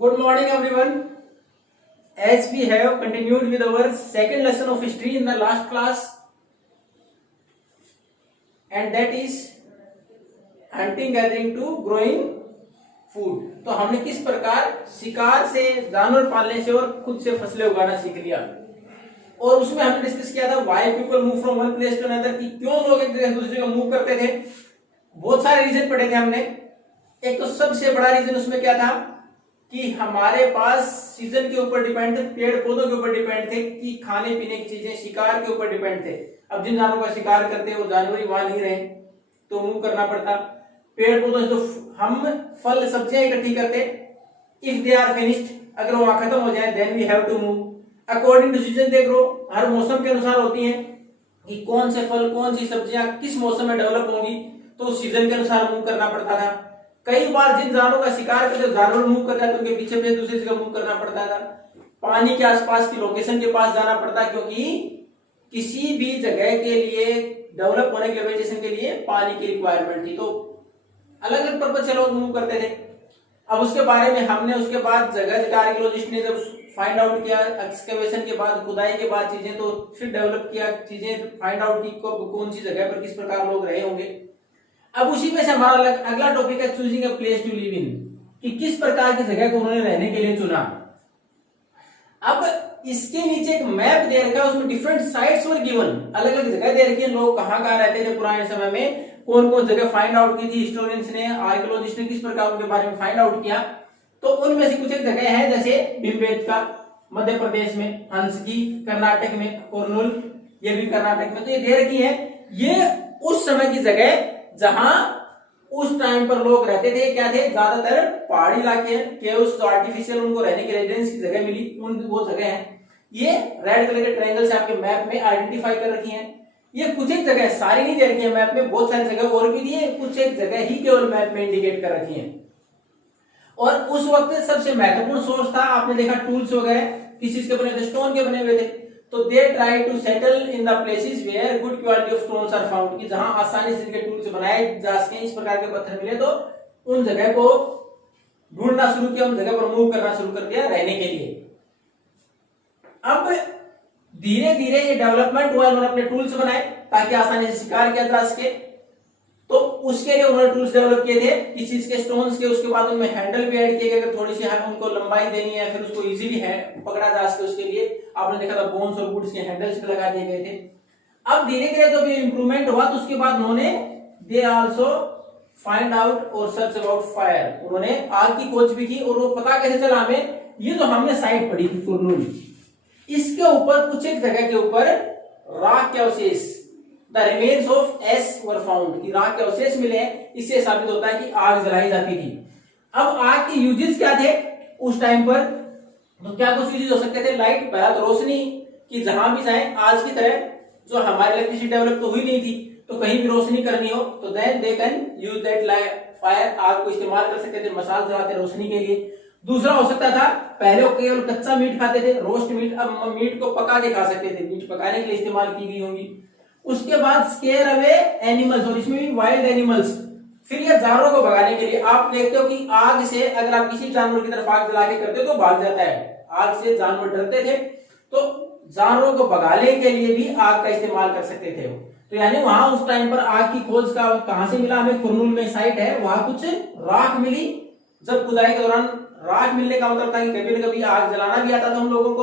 Good morning, everyone. As we have continued with our second lesson of history in the last class, and that is hunting, gathering to growing food. तो हमने किस प्रकार शिकार से, जानवर पालने से और खुद से फसलें उगाना सीख लिया। और उसमें हमने डिस्कस किया था why people move from one place to another, कि क्यों लोग एक जगह से दूसरी जगह मूव करते थे। बहुत सारे रीजन पढ़े थे हमने। एक तो सबसे बड़ा रीजन उसमें क्या था कि हमारे पास सीजन के ऊपर डिपेंड थे, पेड़ पौधों के ऊपर डिपेंड थे, कि खाने पीने की चीजें शिकार के ऊपर डिपेंड थे। अब जिन जानवरों का शिकार करते वो जानवर ही वहां नहीं रहे तो मूव करना पड़ता। पेड़ पौधों से तो हम फल सब्जियां इकट्ठी करते, इफ दे आर फिनिश्ड, अगर वो वहां खत्म हो जाए then we have to move according to season. They grow, हर मौसम के अनुसार होती हैं कि कौन से फल कौन सी सब्जियां किस मौसम में डेवलप होंगी, तो उस सीजन के अनुसार मूव करना पड़ता था। कई बार जिन जानवरों का शिकार करते जानवर मूव करता है तो उनके पीछे पीछे दूसरी जगह मूव करना पड़ता था। पानी के आसपास की लोकेशन के पास जाना पड़ता, क्योंकि किसी भी जगह के लिए डेवलप होने के लोकेशन के लिए पानी की रिक्वायरमेंट थी, तो अलग अलग पर्पज से लोग मूव करते थे। अब उसके बारे में हमने उसके बाद जगह जगह आर्कियोलॉजिस्ट ने जब फाइंड आउट किया, एक्सकवेशन के बाद, खुदाई के बाद चीजें, तो फिर डेवलप किया चीजें, फाइंड आउट की कौन सी जगह पर किस प्रकार लोग रहे होंगे। अब उसी में से हमारा अगला टॉपिक है choosing a place to live in, कि किस प्रकार की जगह को उन्होंने रहने के लिए चुना। अब इसके नीचे एक मैप दे रखा है, उसमें डिफरेंट साइट्स वर गिवन, अलग अलग जगह दे रखी है, लोग कहां कहां रहते थे पुराने समय में, कौन कौन जगह फाइंड आउट की थी, हिस्टोरियंस ने, आर्कियोलॉजिस्ट ने किस प्रकार उनके बारे में फाइंड आउट किया। तो उनमें से कुछ एक जगह है जैसे भीमबेटका मध्य प्रदेश में, हंसकी कर्नाटक में, कुर्नूल ये भी कर्नाटक में, तो ये दे रखी है। ये उस समय की जगह जहां उस टाइम पर लोग रहते थे, क्या थे, ज्यादातर पहाड़ी इलाके, केव्स, जो आर्टिफिशियल उनको रहने की रेजिडेंस की जगह मिली, उन वो जगह है। ये रेड कलर के ट्रायंगल से आपके मैप में आइडेंटिफाई कर रखी है। ये कुछ एक जगह, सारी नहीं दे रखी है मैप में, बहुत सारी जगह और भी दी है, कुछ एक जगह ही केवल मैप में इंडिकेट कर रखी है। और उस वक्त सबसे महत्वपूर्ण सोर्स था, आपने देखा टूल्स वगैरह किस चीज के बने थे, स्टोन के बने हुए थे। तो they try to settle in the places where good quality of stones are found, कि जहां आसानी से इनके टूल्स बनाए जा सके, इस प्रकार के पत्थर मिले, तो उन जगह को ढूंढना शुरू किया, उन जगह पर मूव करना शुरू कर दिया रहने के लिए। अब धीरे धीरे ये डेवलपमेंट हुआ, उन्होंने अपने टूल्स बनाए ताकि आसानी से शिकार किया जा सके। तो उसके लिए उन्होंने टूल्स डेवलप किए थे किस चीज के, स्टोन्स के। उसके बाद उनमें हैंडल भी ऐड किए गए, अगर थोड़ी सी हमें उनको लंबाई देनी है, फिर उसको इजीली है पकड़ा जा सके, उसके लिए आपने देखा था बोन्स और वुड्स के हैंडल्स लगा दिए गए थे। अब धीरे धीरे जब ये इंप्रूवमेंट हुआ तो उसके बाद उन्होंने दे आल्सो फाइंड आउट और सर्च अबाउट फायर, उन्होंने आग की खोज भी की। और वो पता कैसे चला हमें, ये जो हमने साइट पढ़ी थी कुर्नूल, इसके ऊपर कुछ एक जगह के ऊपर राख के अवशेष, the remains of ash were found, कि राख के अवशेष मिले हैं। इससे साबित होता है कि आग जलाई जाती थी। अब आग के यूजेस क्या थे उस टाइम पर, तो क्या कुछ यूजेस हो सकते थे। लाइट, पहला तो रोशनी, कि जहां भी जाए, आज की तरह जो हमारी इलेक्ट्रिसिटी डेवलप तो हुई नहीं थी, तो कहीं भी रोशनी करनी हो तो then they can use that fire, आग को इस्तेमाल कर सकते थे, मसाल जलाते रोशनी के लिए। दूसरा हो सकता था, पहले वो केवल कच्चा मीट खाते थे, रोस्ट मीट, अब मीट को पका के खा सकते थे, मीट पकाने के लिए इस्तेमाल की गई होंगी। उसके बाद स्केयर अवे एनिमल्स, और इसमें भी वाइल्ड एनिमल्स, फिर ये जानवरों को भगाने के लिए। आप देखते हो कि आग से अगर आप किसी जानवर की तरफ आग जला के करते हो तो भाग जाता है, आग से जानवर डरते थे, तो जानवरों को भगाने के लिए भी आग का इस्तेमाल कर सकते थे वो। तो यानी वहां उस टाइम पर आग की खोज का कहां से मिला हमें, कुर्नूल में साइट है, वहां कुछ राख मिली। जब खुदाई के दौरान राख मिलने का मतलब था कि कभी न कभी आग जलाना भी आता था हम लोगों को।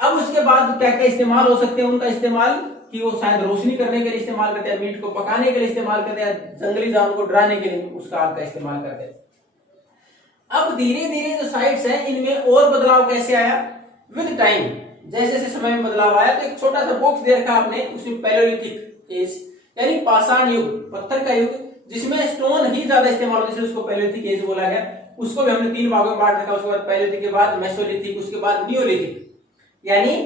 अब उसके बाद क्या क्या इस्तेमाल हो सकते हैं, उनका इस्तेमाल कि वो शायद रोशनी करने के लिए इस्तेमाल करते हैं, मीट को पकाने के लिए इस्तेमाल करते हैं, जंगली जानवरों को डराने के लिए उसका आग का इस्तेमाल करते हैं। अब धीरे धीरे जो साइट्स हैं इनमें और बदलाव कैसे आया विद टाइम, जैसे जैसे समय में बदलाव आया। तो एक छोटा सा बॉक्स दे रखा आपने, उसमें पैलेयोलिथिक एज यानी पाषाण युग, पत्थर का युग, जिसमें स्टोन ही ज्यादा इस्तेमाल होते थे, उसको पैलेयोलिथिक एज बोला गया। उसको भी हमने 3 भागों में बांट रखा, उसके बाद पैलेयोलिथिक के बाद मेसोलिथिक, उसके बाद नियोलिथिक, यानी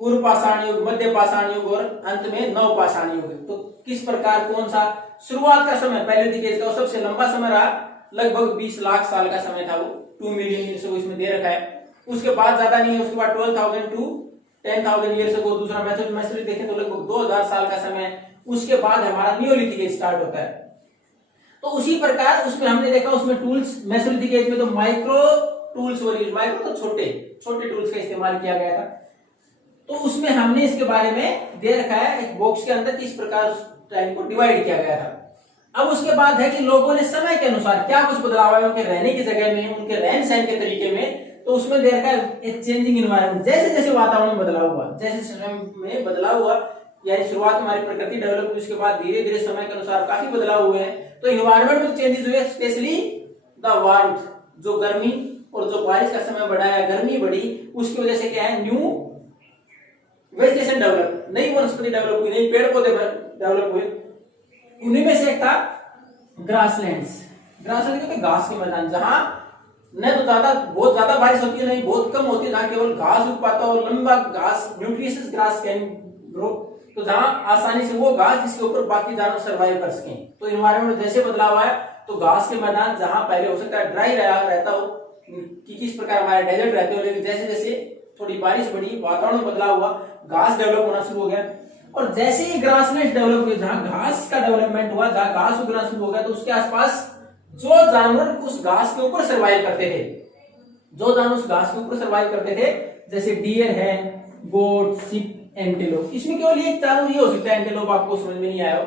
पूर्व पाषाण युग, मध्य पाषाण युग और अंत में नव पाषाण युग। तो किस प्रकार कौन सा शुरुआत का समय पैलेयोलिथिक एज का सबसे लंबा समय रहा, लगभग 20 लाख साल का समय था वो, 2 मिलियन ईयर्स को इसमें दे रखा है। उसके बाद ज्यादा नहीं है, उसके बाद 12,000 टू 10,000 ईयर्स को दूसरा मेसोलिथिक देखें तो लगभग 2000 साल का समय। उसके बाद हमारा नियोलिथिक एज स्टार्ट होता है। तो उसी प्रकार उसमें हमने देखा, उसमें टूल्स मेसोलिथिक एज में तो micro tools were use, micro तो छोटे छोटे टूल्स का इस्तेमाल किया गया था। तो उसमें हमने इसके बारे में दे रखा है एक बॉक्स के अंदर किस प्रकार टाइम को डिवाइड किया गया था। अब उसके बाद है कि लोगों ने समय के अनुसार क्या कुछ बदलाव है उनके रहने की जगह में, उनके रहन सहन के तरीके में। तो उसमें दे रखा है एक चेंजिंग इन्वायरमेंट, जैसे जैसे वातावरण में बदलाव हुआ, जैसे समय में बदलाव हुआ, यानी शुरुआत में हमारी प्रकृति डेवलप हुई, उसके बाद धीरे धीरे समय के अनुसार काफी बदलाव हुए हैं। तो इन्वायरमेंट में चेंजेस हुए, स्पेशली द वार्मथ, जो गर्मी और जो बारिश का समय बढ़ा है, गर्मी बढ़ी, उसकी वजह से क्या है, न्यू वेजिटेशन डेवलप, नई वनस्पति डेवलप हुई, नई पेड़ पौधे डेवलप हुए। उन्हीं में से एक था ग्रासलैंड्स। ग्रासलैंड के घास के मैदान, जहां न तो बहुत ज्यादा बारिश होती है, नहीं बहुत कम होती है, जहां केवल घास उग पाता है और लंबा घास, न्यूट्रिशियस ग्रास कैन ग्रो, तो जहां आसानी से वो घास जिसके ऊपर बाकी जानवर सर्वाइव कर सकें। तो इन्वायरमेंट में जैसे बदलाव आया तो घास के मैदान जहां पहले हो सकता है ड्राई रहता हो कि किस प्रकार हमारे डेजर्ट रहते हो, लेकिन जैसे जैसे थोड़ी बारिश बढ़ी, वातावरण में बदलाव हुआ, घास डेवलप होना शुरू हो गया। और जैसे ही ग्रासलैंड डेवलप हुए, जहां घास का डेवलपमेंट हुआ, जहां घास उगना शुरू हो गया, तो उसके आसपास जो जानवर उस घास के ऊपर सर्वाइव करते थे, जो जानवर उस घास के ऊपर सर्वाइव करते थे, जैसे डियर है, गोट, शिप, एंटेलोप। इसमें केवल एक जानवर ये हो सकता है, एंटेलोप आपको समझ में नहीं आया हो।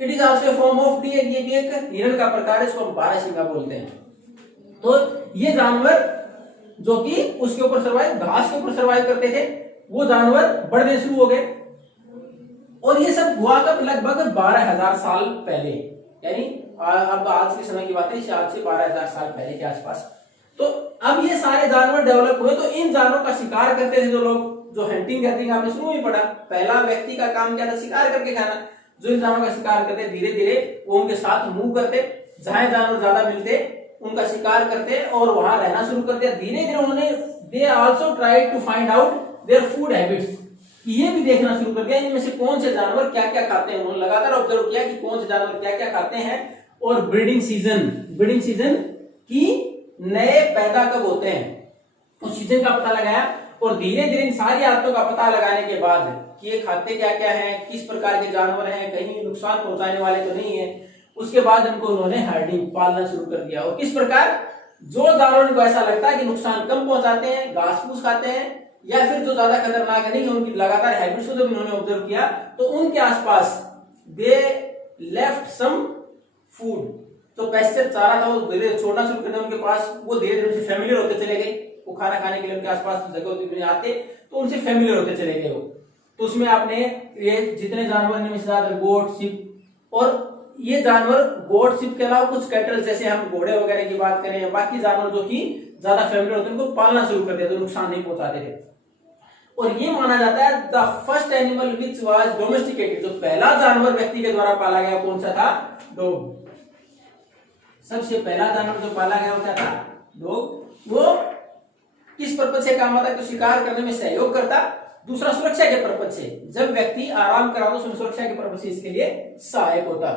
It is also a form of dear, ये भी एक हिरण का प्रकार है, इसको हम बारहसिंगा बोलते हैं। तो ये जानवर जो कि उसके ऊपर सर्वाइव, घास के ऊपर सर्वाइव करते थे, वो जानवर बढ़ने शुरू हो गए। और ये सब हुआ कब, लगभग 12,000 साल पहले, यानी अब आज के समय की बात है, आज से 12,000 साल पहले के आसपास। तो अब ये सारे जानवर डेवलप हुए, तो इन जानवरों का शिकार करते थे जो लोग, जो हंटिंग गैदरिंग आपने शुरू में पढ़ा, पहला व्यक्ति का काम क्या था, शिकार करके खाना। जो इन जानवरों का शिकार करते, धीरे धीरे वो उनके साथ मूव करते, जहां जानवर ज्यादा मिलते उनका शिकार करते और वहां रहना शुरू कर दिया। धीरे धीरे उन्होंने they also try to find out their food habits, ये भी देखना शुरू कर दिया इनमें से कौन से जानवर क्या क्या खाते हैं। उन्होंने लगातार ऑब्जर्व किया कि कौन से जानवर क्या क्या खाते हैं, और ब्रीडिंग सीजन की नए पैदा कब होते हैं, उस सीजन का पता लगाया। और धीरे धीरे इन सारी आदतों का पता लगाने के बाद कि ये खाते क्या क्या हैं, किस प्रकार के जानवर हैं, कहीं नुकसान पहुंचाने वाले तो नहीं है, उसके बाद इनको उन्होंने हर्डिंग, पालना शुरू कर दिया। और किस प्रकार, जो जानवर को ऐसा लगता है कि नुकसान कम पहुंचाते हैं, घास फूस खाते हैं, या फिर जो ज्यादा खतरनाक नहीं है, उनकी लगातार हैबिट्स को जब इन्होंने ऑब्जर्व किया तो उनके आसपास दे लेफ्ट सम फूड, तो पैस्चर चारा था वो धीरे धीरे छोड़ना शुरू कर दिया उनके पास। वो धीरे धीरे उनसे फेमिलियर होते चले गए, वो खाना खाने के लिए उनके आसपास जगह होती आते तो उनसे फेमिलियर होते चले गए वो। तो उसमें आपने ये जितने जानवर में से गोट, शिप, और ये जानवर गोट, शिप के अलावा कुछ कैटल, जैसे हम घोड़े वगैरह की बात करें, या बाकी जानवर जो कि ज्यादा फेमिलियर होते हैं, उनको पालना शुरू कर दिया, तो नुकसान नहीं पहुंचाते थे। और ये माना जाता है the first animal which was domesticated, जो पहला जानवर व्यक्ति के द्वारा पाला गया कौन सा था, डॉग। सबसे पहला जानवर जो पाला गया वो क्या था, डॉग। वो किस पर्पज से काम आता है, तो शिकार करने में सहयोग करता, दूसरा सुरक्षा के पर्पज से, जब व्यक्ति आराम करा तो सुरक्षा के पर्पज से इसके लिए सहायक होता।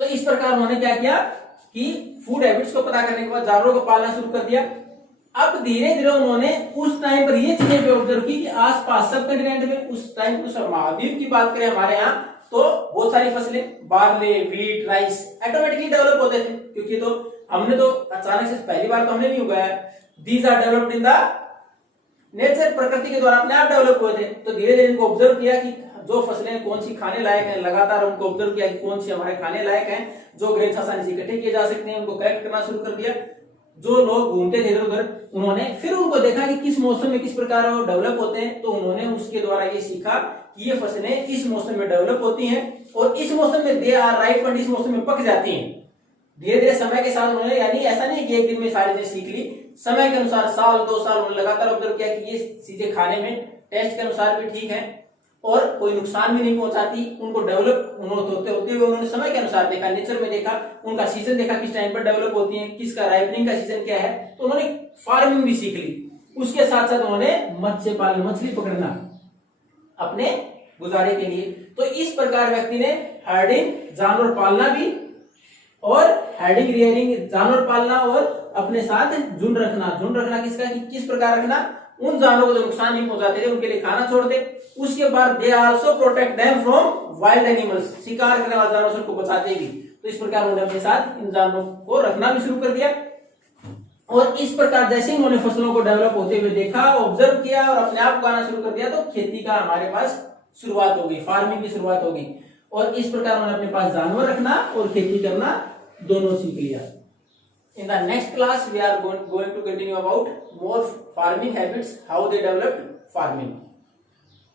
तो इस प्रकार उन्होंने क्या किया कि फूड हैबिट्स को पता करने के बाद जानवरों को पालना शुरू कर दिया। अब धीरे धीरे उन्होंने उस टाइम पर ये चीजें भी ऑब्जर्व की कि आसपास सब कंटिनेंट में, उस टाइम उस महाद्वीप की बात करें हमारे यहाँ, तो बहुत सारी फसलें, barley, wheat, rice automatically develop होते थे, क्योंकि तो हमने तो अचानक से पहली बार तो हमने नहीं उगाया, these are developed in the nature, प्रकृति के द्वारा अपने आप डेवलप हुए थे। तो धीरे धीरे इनको ऑब्जर्व किया कि जो फसलें कौन सी खाने लायक हैं, लगातार उनको ऑब्जर्व किया कि कौन सी हमारे खाने लायक हैं, जो ग्रेन्स आसानी से इकट्ठे किए जा सकते हैं, उनको कलेक्ट करना शुरू कर दिया। जो लोग घूमते थे इधर उधर, उन्होंने फिर उनको देखा कि किस मौसम में किस प्रकार वो डेवलप होते हैं, तो उन्होंने उसके द्वारा ये सीखा कि ये फसलें इस मौसम में डेवलप होती हैं और इस मौसम में दे आर राइप एंड इस मौसम में पक जाती हैं। धीरे धीरे समय के साथ उन्होंने, यानी ऐसा नहीं कि एक दिन में सारी चीजें सीख ली, समय के अनुसार साल 2 साल उन्होंने लगातार ऑब्जर्व किया कि ये चीजें खाने में टेस्ट के अनुसार भी ठीक है और कोई नुकसान भी नहीं पहुंचाती, उनको डेवलप होते हुए उन्होंने समय के अनुसार देखा, नेचर में देखा, उनका सीजन देखा किस टाइम पर डेवलप होती है, किसका राइपनिंग का सीजन क्या है, तो उन्होंने फार्मिंग भी सीख ली। उसके साथ साथ उन्होंने मत्स्य पालन, मछली पकड़ना अपने गुजारे के लिए। तो इस प्रकार व्यक्ति ने हर्डिंग, जानवर पालना भी, और हर्डिंग रियरिंग, जानवर पालना, और अपने साथ झुंड रखना किसका, कि किस प्रकार रखना, उन जानवरों को जो नुकसान नहीं पहुंचाते थे उनके लिए खाना छोड़ दे। उसके बाद they also protect them from wild animals, शिकार करने वाले जानवरों को बचाते भी। तो इस प्रकार उन्होंने अपने साथ इन जानवरों को रखना भी शुरू कर दिया। और इस प्रकार जैसे ही उन्होंने फसलों को डेवलप होते हुए देखा, ऑब्जर्व किया और अपने आप उगाना शुरू कर दिया, तो खेती का हमारे पास शुरुआत होगी, फार्मिंग की शुरुआत होगी। और इस प्रकार उन्होंने अपने पास जानवर रखना और खेती करना दोनों सीख लिया। In the next class, we are going to continue about more farming habits, how they developed farming.